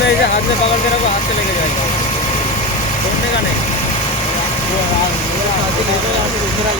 में ऐसे हाथ में पकड़ के रखो, हाथ से लेके जाएगा, छोड़ने का नहीं। वो हाथ ले लो, दूसरा